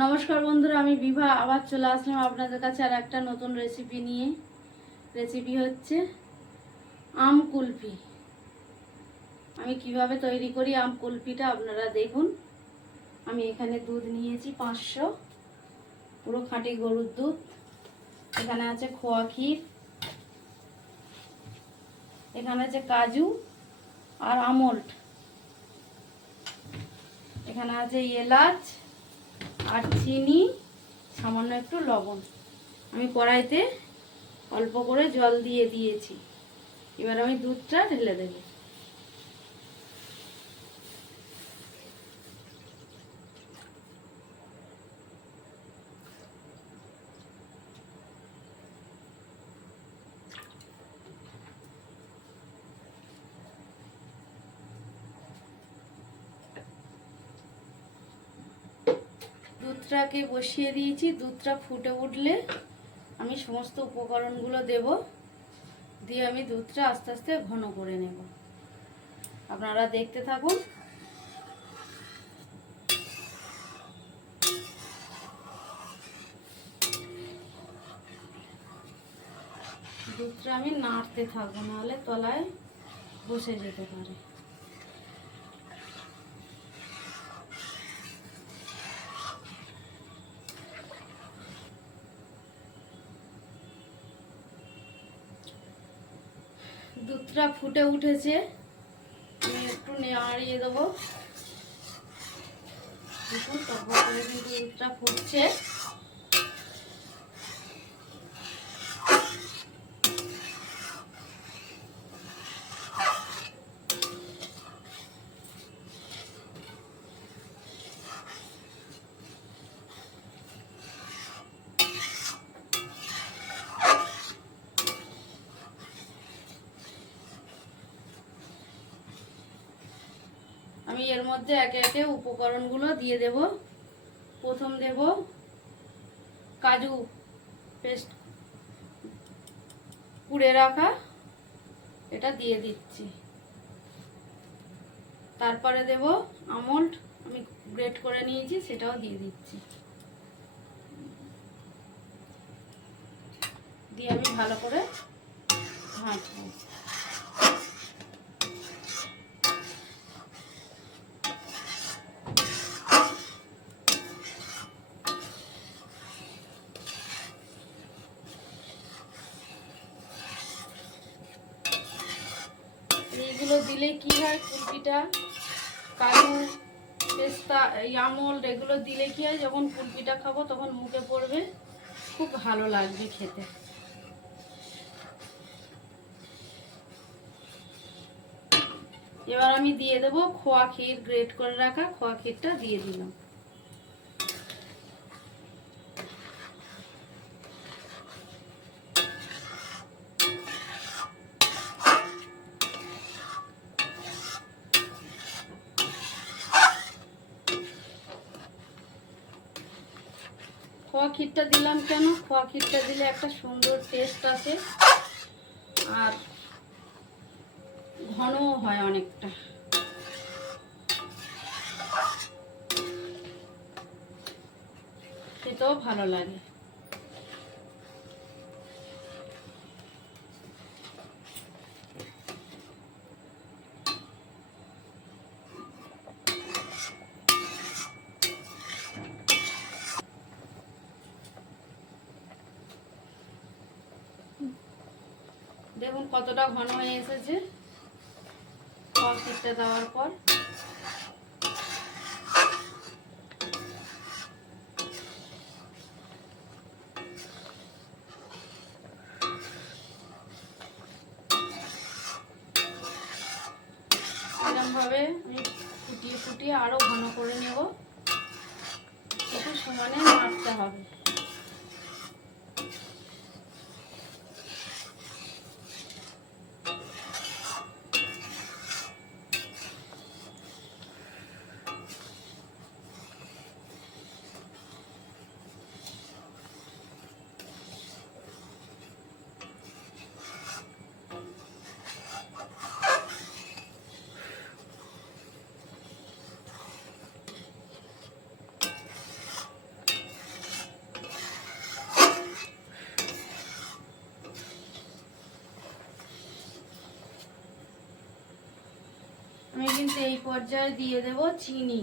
নমস্কার বন্ধুরা, আমি বিভা আবার চলে আসলাম আপনাদের কাছে আর একটা নতুন রেসিপি নিয়ে। রেসিপি হচ্ছে আম কুলফি। আমি কিভাবে তৈরি করি আম কুলফিটা আপনারা দেখুন। আমি এখানে দুধ নিয়েছি 500, পুরো খাঁটি গরুর দুধ। এখানে আছে খোয়া ক্ষীর, এখানে আছে কাজু আর আমন্ড, এখানে আছে এলাচ আর চিনি, সামান্য একটু লবণ। আমি কড়াইতে অল্প করে জল দিয়ে দিয়েছি। এবার আমি দুধটা ঢেলে দেব। দুধটাকে বসিয়ে দিয়েছি। দুধটা ফুটে উঠলে আমি সমস্ত উপকরণগুলো দেব, দিয়ে আমি দুধটা আস্তে আস্তে ঘন করে নেব। আপনারা দেখতে থাকুন। দুধটা আমি নাড়তে থাকবো, নাহলে তলায় বসে যেতে পারে। দুধটা ফুটে উঠেছে, আমি একটু নাড়িয়ে দেবো। দেখুন তারপর করে কিন্তু দুধটা ফুটছে। আমি এর মধ্যে একে একে উপকরণগুলো দিয়ে দেব। প্রথম দেব কাজু পেস্ট কুড়ে রাখা, এটা দিয়ে দিচ্ছি। তারপরে দেব আমন্ড, আমি গ্রেট করে নিয়েছি, সেটাও দিয়ে দিচ্ছি। দিয়ে আমি ভালো করে ভাজবো। এইগুলো দিলে কি হয়, কুলফিটা কাজু পেস্তা আমন্ড এগুলো দিলে কি হয়, যখন কুলফিটা খাবো তখন মুখে পড়বে, খুব ভালো লাগবে খেতে। এবার আমি দিয়ে দেবো খোয়া ক্ষীর, গ্রেট করে রাখা খোয়া ক্ষীরটা দিয়ে দিলাম। খোয়া ক্ষীরটা দিলাম কেন, খোয়া ক্ষীরটা দিলে একটা সুন্দর টেস্ট আসে আর ঘনও হয় অনেকটা, খেতেও ভালো লাগে। দেখুন কতটা ঘন হয়ে এসেছে খোয়া ক্ষীরটা দেওয়ার পর। এরকমভাবে আমি ফুটিয়ে ফুটিয়ে আরো ঘন করে নেব, একটু সমানে নাড়তে হবে। কিন্তু এই পর্যায়ে দিয়ে দেব চিনি।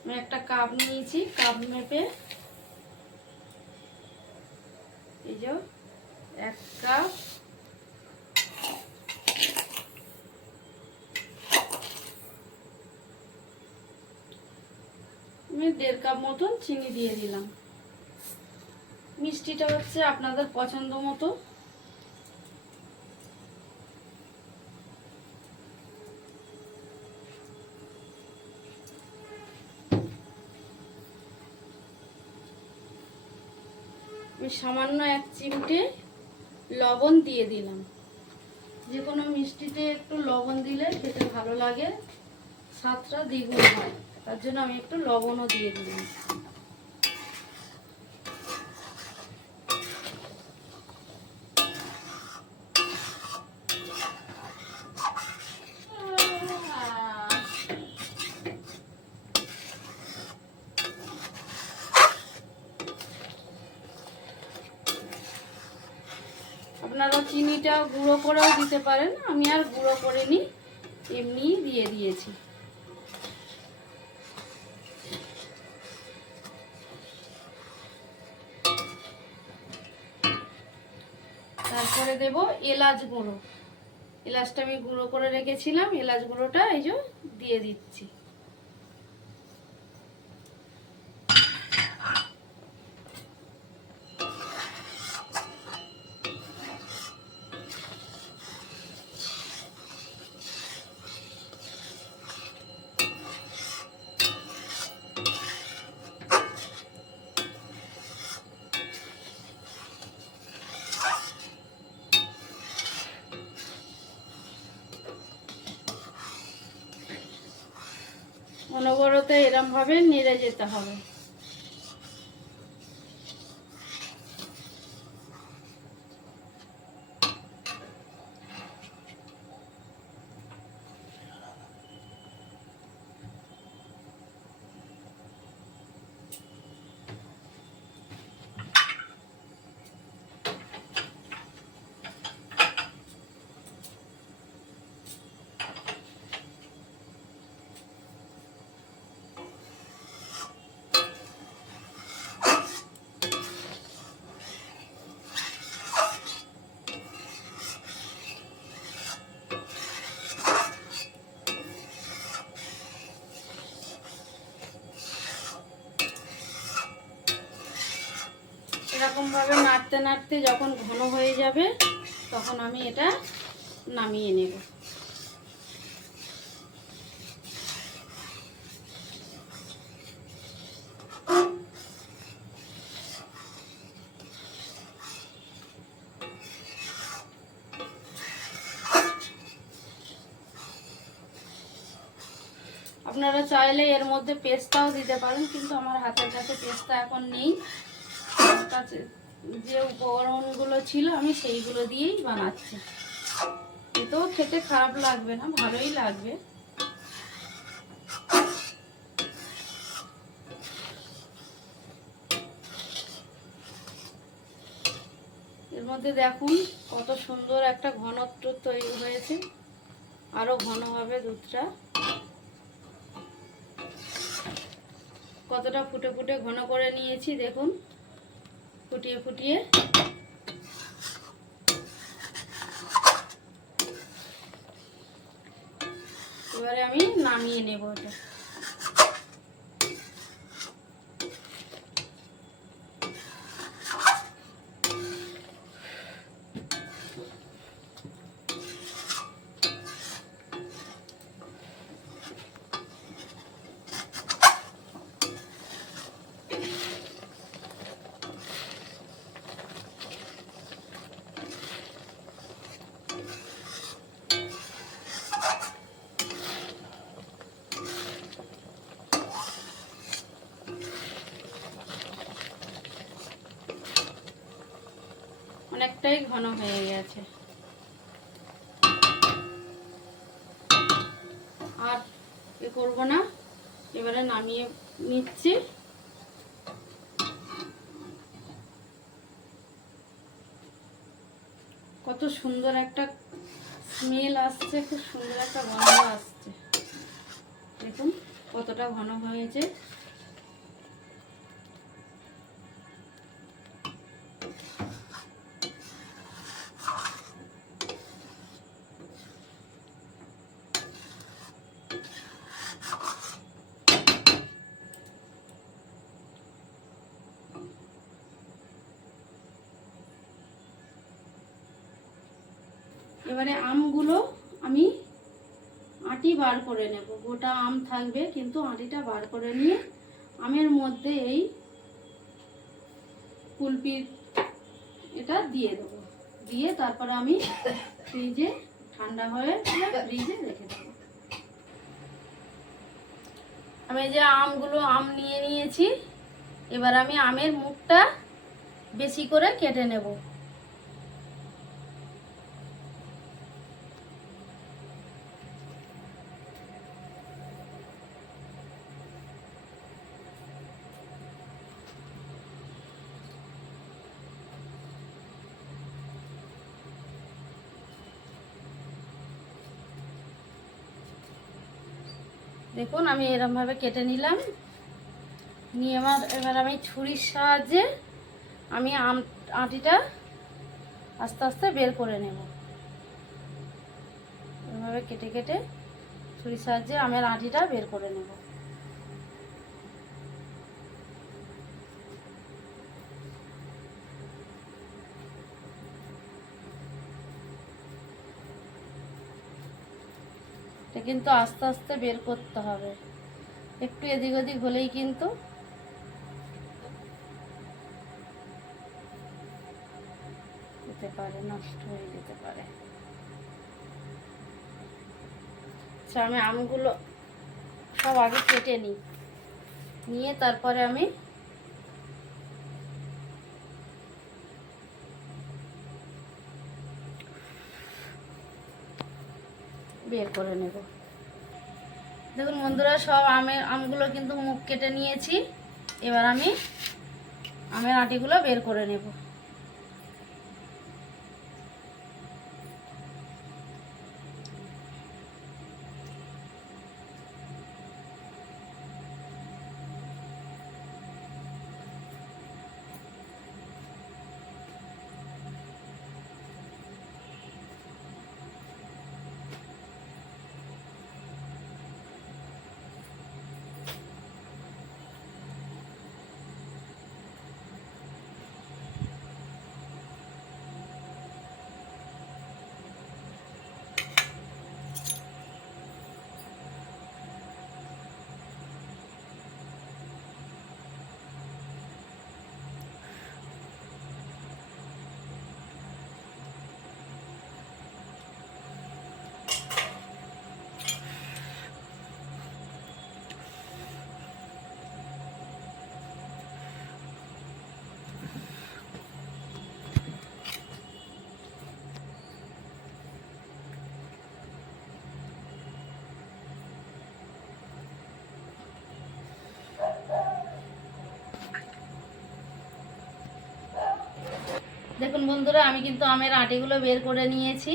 আমি একটা কাপ নিয়েছি, কাপ মেপে এই যে 1 কাপ আমি 1.5 কাপ মতন চিনি দিয়ে দিলাম। মিষ্টিটা হচ্ছে আপনাদের পছন্দ মতো। আমি সামান্য 1 চিমটে লবণ দিয়ে দিলাম। যে কোনো মিষ্টিতে একটু লবণ দিলে খেতে ভালো লাগে, স্বাদটা দ্বিগুণ হয়, তার জন্য আমি একটু লবণও দিয়ে দিলাম। আপনারা চিনিটা গুঁড়ো করেও দিতে পারেন, আমি আর গুঁড়ো করে নিই, এমনিই দিয়ে দিয়েছি। তারপরে দেব এলাচ গুঁড়ো। এলাচটা আমি গুঁড়ো করে রেখেছিলাম, এলাচ গুঁড়োটা এই যে দিয়ে দিচ্ছি। অনবরত এরম ভাবে নেড়ে যেতে হবে। এরকম ভাবে নাড়তে নাড়তে যখন ঘন হয়ে যাবে তখন আমি এটা নামিয়ে নেব। আপনারা চাইলে এর মধ্যে পেস্তাও দিতে পারেন, কিন্তু আমার হাতের কাছে পেস্তা এখন নেই। আমার কাছে যে উপকরণগুলো ছিল আমি সেইগুলো দিয়েই বানাচ্ছি। এতেও খেতে খারাপ লাগবে না, ভালোই লাগবে। এর মধ্যে দেখুন কত সুন্দর একটা ঘনত্ব তৈরি হয়েছে, আরো ঘন হবে দুধটা। কতটা ফুটে ফুটে ঘন করে নিয়েছি দেখুন, ফুটিয়ে ফুটিয়ে। এবারে আমি নামিয়ে নেব এটা। অনেকটাই ঘন হয়ে গেছে, আর এ করব না। এবারে নামিয়ে নিচ্ছি। কত কত সুন্দর একটা স্মেল আসছে, খুব সুন্দর একটা গন্ধ আসছে। দেখুন কতটা ঘন হয়েছে। এবারে আমগুলো আমি আটি বার করে নেব। গোটা আম থাকবে কিন্তু আটিটা বার করে নিয়ে আমের মধ্যে এই কুলপির এটা দিয়ে দেবো। দিয়ে তারপরে আমি ফ্রিজে ঠান্ডা হয়ে ফ্রিজে রেখে দেবো। আমি যে আম নিয়ে নিয়েছি, এবার আমি আমের মুখটা বেশি করে কেটে নেব। দেখুন আমি এরকমভাবে কেটে নিলাম। নিয়ে এবার আমি ছুরির সাহায্যে আমি আটিটা আস্তে আস্তে বের করে নেব। এভাবে কেটে কেটে ছুরির সাহায্যে আমের আটিটা বের করে নেব। এটা কিন্তু আস্তে আস্তে বের করতে হবে, একটু এদিক ওদিক হলেই কিন্তু যেতে পারে, নষ্ট হয়ে যেতে পারে। আচ্ছা আমি আমগুলো সব আগে কেটে নিই, নিয়ে তারপরে আমি বের করে নেব। দেখুন বন্ধুরা সব আমগুলো কিন্তু মুখ কেটে নিয়েছি। এবার আমি আমের আটিগুলো বের করে নেব। দেখুন বন্ধুরা আমি কিন্তু আমের আটিগুলো বের করে নিয়েছি।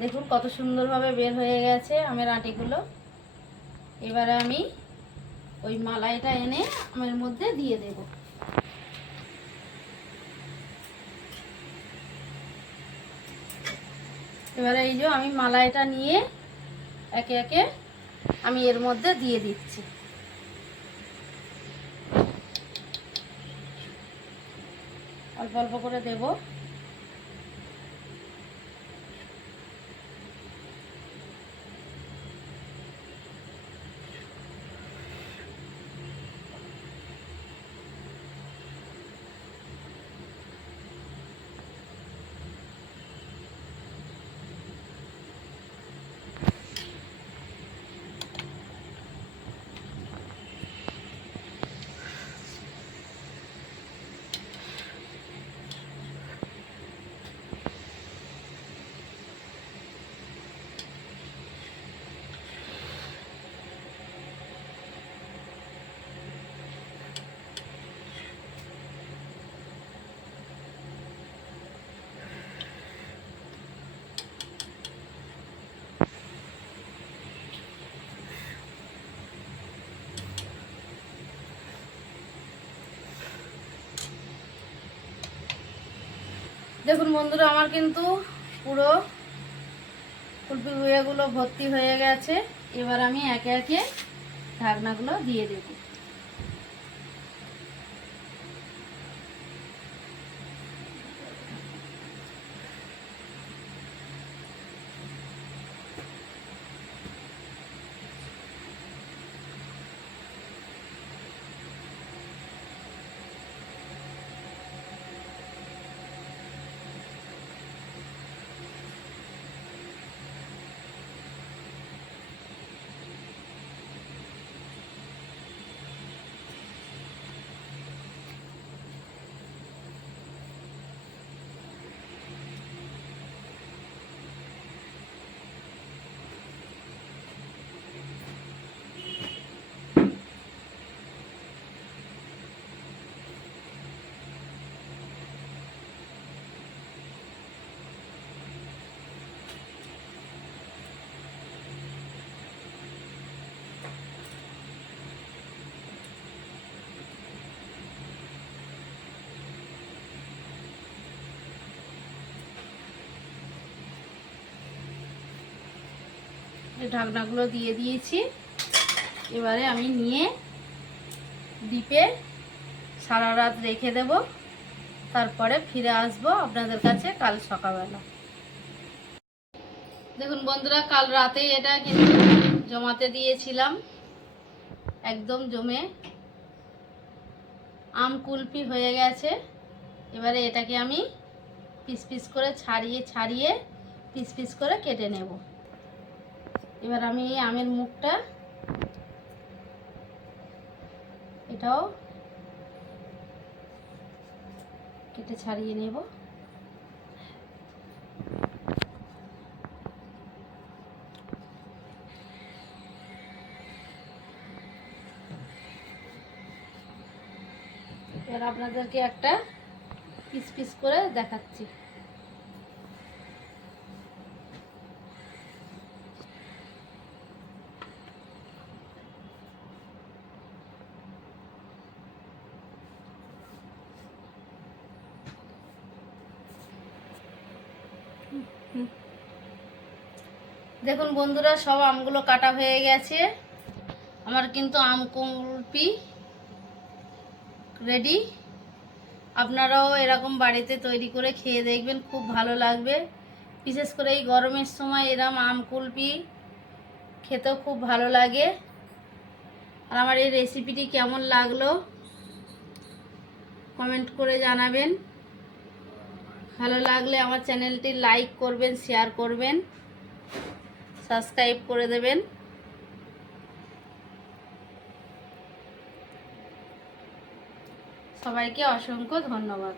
দেখুন কত সুন্দরভাবে বের হয়ে গেছে আমের আটিগুলো। এবারে আমি ওই মালাইটা এনে আমের মধ্যে দিয়ে দেব। এবারে এই যে আমি মালাইটা নিয়ে একে একে আমি এর মধ্যে দিয়ে দিচ্ছি। অল্প অল্প করে দেব। দেখুন বন্ধুরা, আমার কিন্তু পুরো কুলফি গুঁড়োগুলো ভর্তি হয়ে গেছে। এবার আমি একে একে ঢাকনাগুলো দিয়ে দেব। ঢাকনাগুলো দিয়ে দিয়েছি। এবারে আমি নিয়ে ডিপে সারা রাত রেখে দেব, তারপরে ফিরে আসবো আপনাদের কাছে কাল সকালবেলা। দেখুন বন্ধুরা, কাল রাতেই এটা কিন্তু জমাতে দিয়েছিলাম, একদম জমে আম কুলফি হয়ে গেছে। এবারে এটাকে আমি পিস পিস করে ছাড়িয়ে পিস পিস করে কেটে নেব। এবার আমি এই আমের মুখটা এটাও কেটে ছাড়িয়ে নেব। এবার আপনাদেরকে একটা পিস পিস করে দেখাচ্ছি। দেখুন বন্ধুরা, সব আমগুলো কাটা হয়ে গেছে। আমার কিন্তু আম কুলফি রেডি। আপনারাও এরকম বাড়িতে তৈরি করে খেয়ে দেখবেন, খুব ভালো লাগবে। বিশেষ করে এই গরমের সময় এরকম আম কুলফি খেতেও খুব ভালো লাগে। আর আমার এই রেসিপিটি কেমন লাগলো কমেন্ট করে জানাবেন। ভালো লাগলে আমার চ্যানেলটি লাইক করবেন, শেয়ার করবেন, সাবস্ক্রাইব করে দেবেন। সবাইকে অসংখ্য ধন্যবাদ।